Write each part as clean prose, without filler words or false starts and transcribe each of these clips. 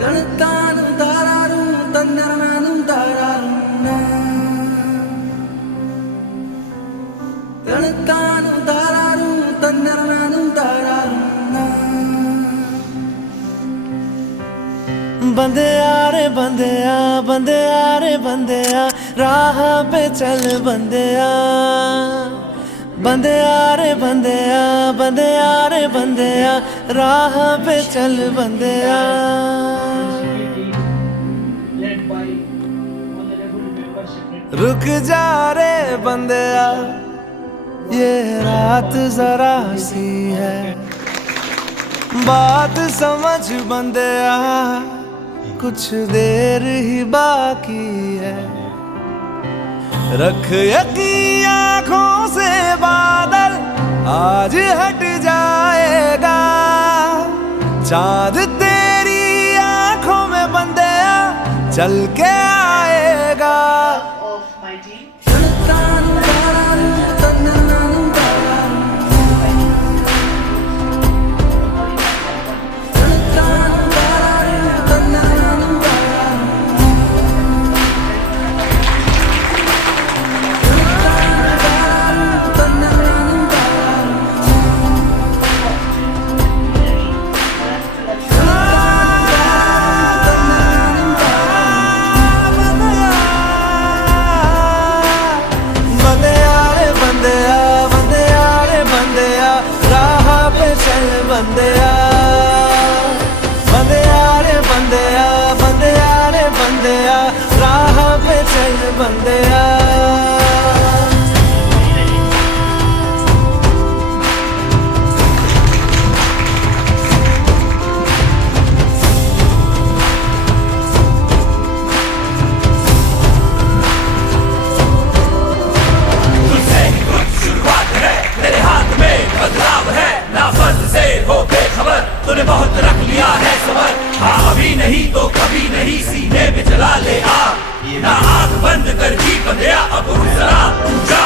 തണുത്താനും താരാറും തന്നറനാനും താരാറും തണുത്താനും താരാറും തന്നറനാനും താരാറും बंदेया रे बंदेया बंदेया रे बंदेया राह पे चल बंदेया बंदेया रे बंदेया बंदेया रे बंदेया राह पे चल बंदेया रुक जा रे बंदेया ये रात जरा सी है बात समझ बंदेया कुछ देर ही बाकी है रख यकीन आँखों से बादल आज हट जाएगा चांद तेरी आँखों में बंदेया चल के आएगा बंदेया बंदेया रे बंदेया बंदेया रे बंदेया राह पे चल बंदेया तूने बहुत रख लिया है सबर हाँ अभी नहीं तो कभी नहीं सीने पे चला ले आग ना आग बंद कर जी बंदेया अब रुक जरा जा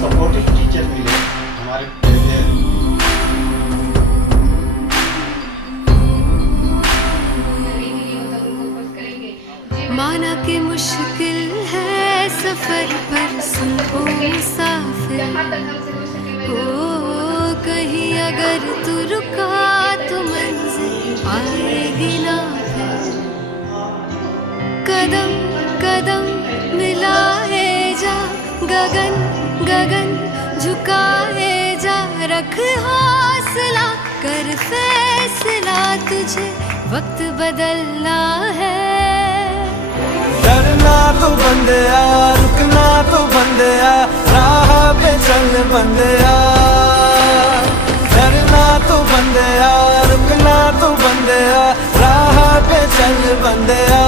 सपोर्टिव टीचर मिले हमारे माना कि मुश्किल है सफर पर सुन ओ मुसाफिर हो कहीं अगर तू रुका तो मंजिल आएगी ना फिर कदम कदम मिलाए जा गगन गगन झुकाए जा रख हौसला कर फैसला तुझे वक्त बदलना है डरना तो बंदेया रुकना तो बंदेया राह पे चल बंदेया डरना तो बंदेया रुकना तो बंदेया राह पे चल बंदेया